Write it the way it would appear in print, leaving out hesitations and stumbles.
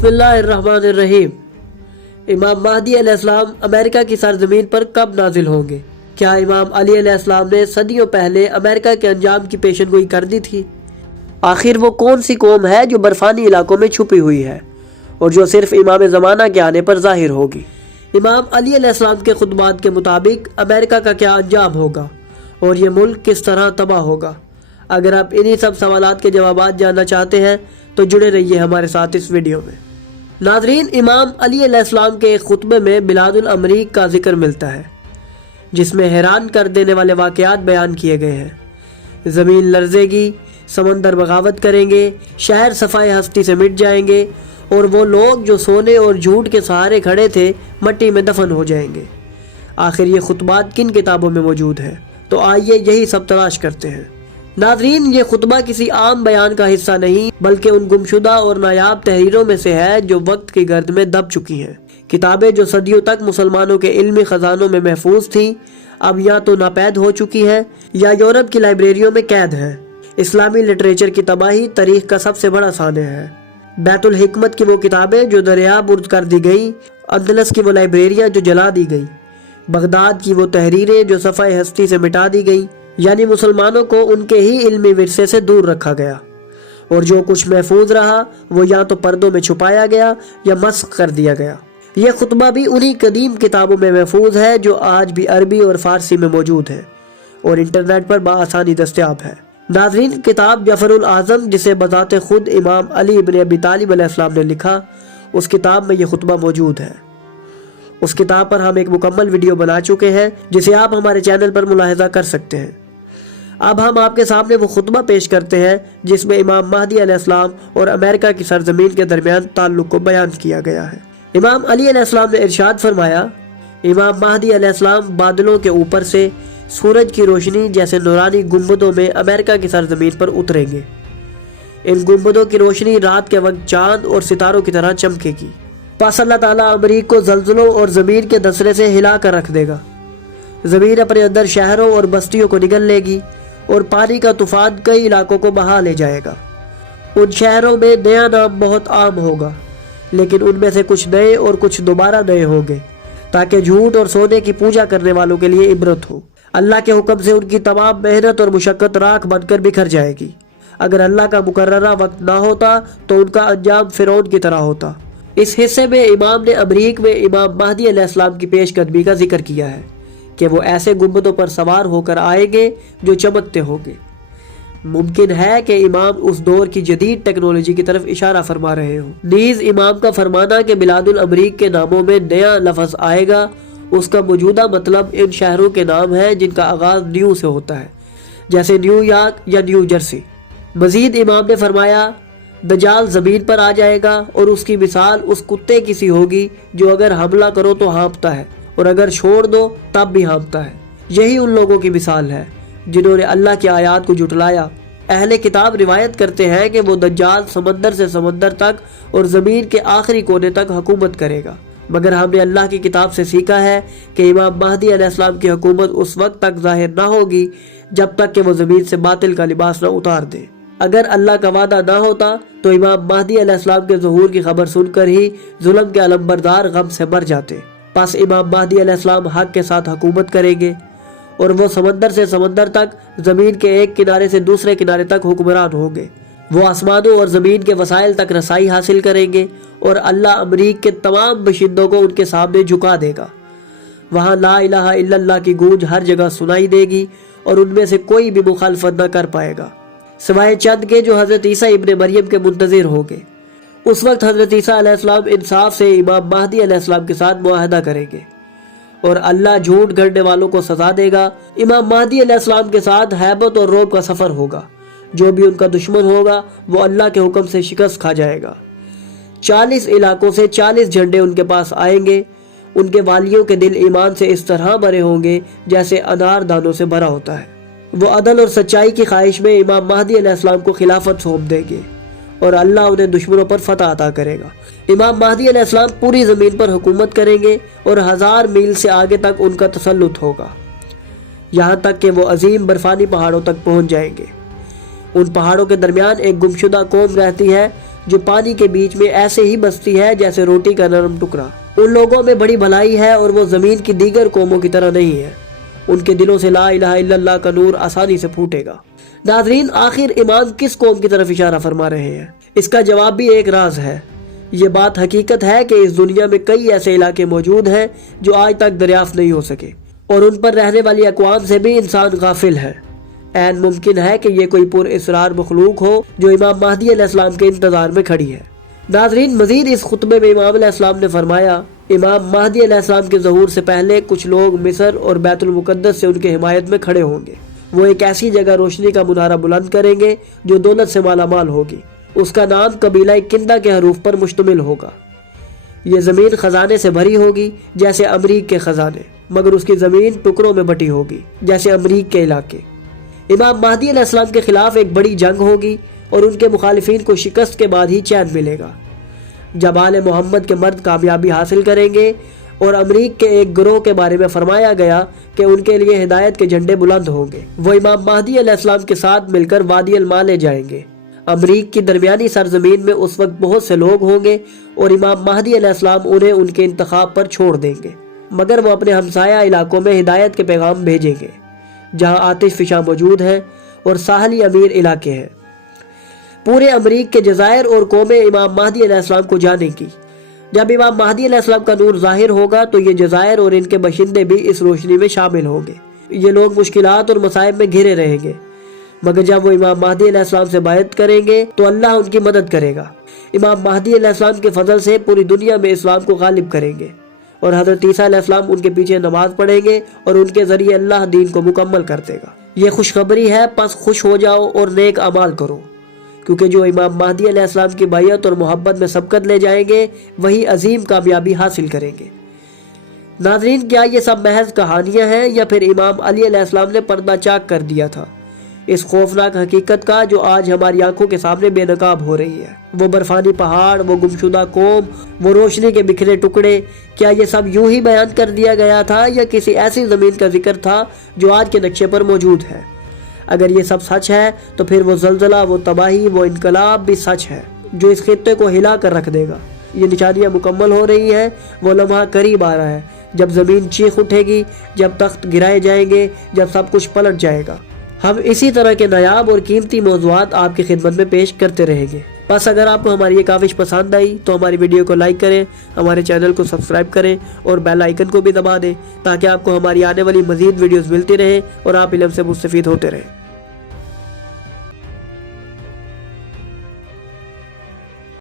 بسم اللہ الرحمن الرحیم۔ امام مہدی علیہ السلام امریکہ کی سرزمین پر کب نازل ہوں گے؟ کیا امام علی علیہ السلام نے صدیوں پہلے امریکہ کے انجام کی پیشن گوئی کر دی تھی؟ آخر وہ کون سی قوم ہے جو برفانی علاقوں میں چھپی ہوئی ہے اور جو صرف امام زمانہ کے آنے پر ظاہر ہوگی؟ امام علی علیہ السلام کے خطبات کے مطابق امریکہ کا کیا انجام ہوگا اور یہ ملک کس طرح تباہ ہوگا؟ اگر آپ انہی سب سوالات کے جوابات جاننا چاہتے ہیں تو جڑے رہیے ہمارے ساتھ اس ویڈیو میں۔ ناظرین، امام علی علیہ السلام کے ایک خطبے میں بلاد الامریک کا ذکر ملتا ہے جس میں حیران کر دینے والے واقعات بیان کیے گئے ہیں۔ زمین لرزے گی، سمندر بغاوت کریں گے، شہر صفائے ہستی سے مٹ جائیں گے اور وہ لوگ جو سونے اور جھوٹ کے سہارے کھڑے تھے مٹی میں دفن ہو جائیں گے۔ آخر یہ خطبات کن کتابوں میں موجود ہیں؟ تو آئیے یہی سب تلاش کرتے ہیں۔ ناظرین، یہ خطبہ کسی عام بیان کا حصہ نہیں بلکہ ان گمشدہ اور نایاب تحریروں میں سے ہے جو وقت کی گرد میں دب چکی ہیں۔ کتابیں جو صدیوں تک مسلمانوں کے علمی خزانوں میں محفوظ تھیں اب یا تو ناپید ہو چکی ہیں یا یورپ کی لائبریریوں میں قید ہیں۔ اسلامی لٹریچر کی تباہی تاریخ کا سب سے بڑا سانحہ ہے۔ بیت الحکمت کی وہ کتابیں جو دریا برد کر دی گئیں، اندلس کی وہ لائبریریاں جو جلا دی گئیں، بغداد کی وہ تحریریں جو صفحہ ہستی سے مٹا دی گئیں، یعنی مسلمانوں کو ان کے ہی علمی ورثے سے دور رکھا گیا اور جو کچھ محفوظ رہا وہ یا تو پردوں میں چھپایا گیا یا مسخ کر دیا گیا۔ یہ خطبہ بھی انہی قدیم کتابوں میں محفوظ ہے جو آج بھی عربی اور فارسی میں موجود ہے اور انٹرنیٹ پر بآسانی دستیاب ہے۔ ناظرین، کتاب جعفر الاعظم جسے بذات خود امام علی ابن ابی طالب علیہ السلام نے لکھا، اس کتاب میں یہ خطبہ موجود ہے۔ اس کتاب پر ہم ایک مکمل ویڈیو بنا چکے ہیں جسے آپ ہمارے چینل پر ملاحظہ کر سکتے ہیں۔ اب ہم آپ کے سامنے وہ خطبہ پیش کرتے ہیں جس میں امام مہدی علیہ السلام اور امریکہ کی سرزمین کے درمیان تعلق کو بیان کیا گیا ہے۔ امام علی علیہ السلام نے ارشاد فرمایا، امام مہدی علیہ السلام بادلوں کے اوپر سے سورج کی روشنی جیسے نورانی گنبدوں میں امریکہ کی سرزمین پر اتریں گے۔ ان گنبدوں کی روشنی رات کے وقت چاند اور ستاروں کی طرح چمکے گی۔ پس اللہ تعالیٰ امریک کو زلزلوں اور زمین کے دھسنے سے ہلا کر رکھ دے گا۔ زمین اپنے اندر شہروں اور بستیوں کو نگل لے گی اور پانی کا طوفان کئی علاقوں کو بہا لے جائے گا۔ ان شہروں میں نیا نام بہت عام ہوگا لیکن ان میں سے کچھ نئے اور کچھ دوبارہ نئے ہوں گے تاکہ جھوٹ اور سونے کی پوجا کرنے والوں کے لیے عبرت ہو۔ اللہ کے حکم سے ان کی تمام محنت اور مشقت راکھ بن کر بکھر جائے گی۔ اگر اللہ کا مقررہ وقت نہ ہوتا تو ان کا انجام فرعون کی طرح ہوتا۔ اس حصے میں امام نے امریک میں امام مہدی علیہ السلام کی پیش قدمی کا ذکر کیا ہے کہ وہ ایسے گنبدوں پر سوار ہو کر آئیں گے جو چمکتے ہوں گے۔ ممکن ہے کہ امام اس دور کی جدید ٹیکنالوجی کی طرف اشارہ فرما رہے ہوں۔ نیز امام کا فرمانا کہ بلاد الامریک کے ناموں میں نیا لفظ آئے گا، اس کا موجودہ مطلب ان شہروں کے نام ہے جن کا آغاز نیو سے ہوتا ہے، جیسے نیو یارک یا نیو جرسی۔ مزید امام نے فرمایا، دجال زمین پر آ جائے گا اور اس کی مثال اس کتے کی سی ہوگی جو اگر حملہ کرو تو ہانپتا ہے اور اگر چھوڑ دو تب بھی ہانپتا ہے۔ یہی ان لوگوں کی مثال ہے جنہوں نے اللہ کی آیات کو جھٹلایا۔ اہل کتاب روایت کرتے ہیں کہ وہ دجال سمندر سے سمندر تک اور زمین کے آخری کونے تک حکومت کرے گا، مگر ہم نے اللہ کی کتاب سے سیکھا ہے کہ امام مہدی علیہ السلام کی حکومت اس وقت تک ظاہر نہ ہوگی جب تک کہ وہ زمین سے باطل کا لباس نہ اتار دے۔ اگر اللہ کا وعدہ نہ ہوتا تو امام مہدی علیہ السلام کے ظہور کی خبر سن کر ہی ظلم کے علمبردار غم سے مر جاتے۔ پس امام مہدی علیہ السلام حق کے ساتھ حکومت کریں گے اور وہ سمندر سے سمندر تک، زمین کے ایک کنارے سے دوسرے کنارے تک حکمران ہوں گے۔ وہ آسمانوں اور زمین کے وسائل تک رسائی حاصل کریں گے اور اللہ امریک کے تمام باشندوں کو ان کے سامنے جھکا دے گا۔ وہاں لا الہ الا اللہ کی گونج ہر جگہ سنائی دے گی اور ان میں سے کوئی بھی مخالفت نہ کر پائے گا سوائے چند کے جو حضرت عیسیٰ ابن مریم کے منتظر ہوں گے۔ اس وقت حضرت عیسیٰ علیہ السلام انصاف سے امام مہدی علیہ السلام کے ساتھ معاہدہ کریں گے اور اللہ جھوٹ گھڑنے والوں کو سزا دے گا۔ امام مہدی علیہ السلام کے ساتھ ہیبت اور رعب کا سفر ہوگا۔ جو بھی ان کا دشمن ہوگا وہ اللہ کے حکم سے شکست کھا جائے گا۔ 40 علاقوں سے 40 جھنڈے ان کے پاس آئیں گے۔ ان کے والیوں کے دل ایمان سے اس طرح بھرے ہوں گے جیسے انار دانوں سے بھرا ہوتا ہے۔ وہ عدل اور سچائی کی خواہش میں امام مہدی علیہ السلام کو خلافت سونپ دیں گے اور اللہ انہیں دشمنوں پر فتح عطا کرے گا۔ امام مہدی علیہ السلام پوری زمین پر حکومت کریں گے اور 1000 میل سے آگے تک ان کا تسلط ہوگا، یہاں تک کہ وہ عظیم برفانی پہاڑوں تک پہنچ جائیں گے۔ ان پہاڑوں کے درمیان ایک گمشدہ قوم رہتی ہے جو پانی کے بیچ میں ایسے ہی بستی ہے جیسے روٹی کا نرم ٹکڑا۔ ان لوگوں میں بڑی بھلائی ہے اور وہ زمین کی دیگر قوموں کی طرح نہیں ہے۔ ان کے دلوں سے لا الہ الا اللہ کا نور آسانی سے پھوٹے گا۔ ناظرین، آخر امام کس قوم کی طرف اشارہ فرما رہے ہیں؟ اس کا جواب بھی ایک راز ہے۔ یہ بات حقیقت ہے کہ اس دنیا میں کئی ایسے علاقے موجود ہیں جو آج تک دریافت نہیں ہو سکے، اور ان پر رہنے والی اقوام سے بھی انسان غافل ہے۔ عین ممکن ہے کہ یہ کوئی پر اسرار مخلوق ہو جو امام مہدی علیہ السلام کے انتظار میں کھڑی ہے۔ ناظرین، مزید اس خطبے میں امام علیہ السلام نے فرمایا، امام مہدی علیہ السلام کے ظہور سے پہلے کچھ لوگ مصر اور بیت المقدس سے ان کے حمایت میں کھڑے ہوں گے۔ وہ ایک ایسی جگہ روشنی کا منارہ بلند کریں گے جو دولت سے مالا مال ہوگی۔ اس کا نام قبیلہ کندہ کے حروف پر مشتمل ہوگا۔ یہ زمین خزانے سے بھری ہوگی جیسے امریک کے خزانے، مگر اس کی زمین ٹکڑوں میں بٹی ہوگی جیسے امریک کے علاقے۔ امام مہدی علیہ السلام کے خلاف ایک بڑی جنگ ہوگی اور ان کے مخالفین کو شکست کے بعد ہی چین ملے گا۔ جب آل محمد کے مرد کامیابی حاصل کریں گے اور امریک کے ایک گروہ کے بارے میں فرمایا گیا کہ ان کے لیے ہدایت کے جھنڈے بلند ہوں گے، وہ امام مہدی علیہ السلام کے ساتھ مل کر وادی المال جائیں گے۔ امریک کی درمیانی سرزمین میں اس وقت بہت سے لوگ ہوں گے اور امام مہدی علیہ السلام انہیں ان کے انتخاب پر چھوڑ دیں گے، مگر وہ اپنے ہمسایہ علاقوں میں ہدایت کے پیغام بھیجیں گے جہاں آتش فشاں موجود ہیں اور ساحلی امیر علاقے ہیں۔ پورے امریک کے جزائر اور قومیں امام مہدی علیہ السلام کو جانیں گی۔ جب امام مہدی علیہ السلام کا نور ظاہر ہوگا تو یہ جزائر اور ان کے باشندے بھی اس روشنی میں شامل ہوں گے۔ یہ لوگ مشکلات اور مصائب میں گھرے رہیں گے، مگر جب وہ امام مہدی علیہ السلام سے بیعت کریں گے تو اللہ ان کی مدد کرے گا۔ امام مہدی علیہ السلام کے فضل سے پوری دنیا میں اسلام کو غالب کریں گے، اور حضرت عیسیٰ علیہ السلام ان کے پیچھے نماز پڑھیں گے اور ان کے ذریعے اللہ دین کو مکمل کر دے گا۔ یہ خوشخبری ہے، پس خوش ہو جاؤ اور نیک اعمال کرو، کیونکہ جو امام مہدی علیہ السلام کی بیعت اور محبت میں سبقت لے جائیں گے وہی عظیم کامیابی حاصل کریں گے۔ ناظرین، کیا یہ سب محض کہانیاں ہیں یا پھر امام علی علیہ السلام نے پردہ چاک کر دیا تھا اس خوفناک حقیقت کا جو آج ہماری آنکھوں کے سامنے بے نقاب ہو رہی ہے؟ وہ برفانی پہاڑ، وہ گمشدہ قوم، وہ روشنی کے بکھرے ٹکڑے، کیا یہ سب یوں ہی بیان کر دیا گیا تھا یا کسی ایسی زمین کا ذکر تھا جو آج کے نقشے پر موجود ہے؟ اگر یہ سب سچ ہے تو پھر وہ زلزلہ، وہ تباہی، وہ انقلاب بھی سچ ہے جو اس خطے کو ہلا کر رکھ دے گا۔ یہ نشانیاں مکمل ہو رہی ہیں، وہ لمحہ قریب آ رہا ہے جب زمین چیخ اٹھے گی، جب تخت گرائے جائیں گے، جب سب کچھ پلٹ جائے گا۔ ہم اسی طرح کے نایاب اور قیمتی موضوعات آپ کی خدمت میں پیش کرتے رہیں گے۔ بس اگر آپ کو ہماری یہ کاوش پسند آئی تو ہماری ویڈیو کو لائک کریں، ہمارے چینل کو سبسکرائب کریں اور بیل آئیکن کو بھی دبا دیں تاکہ آپ کو ہماری آنے والی مزید ویڈیوز ملتی رہیں اور آپ علم سے مستفید ہوتے رہیں۔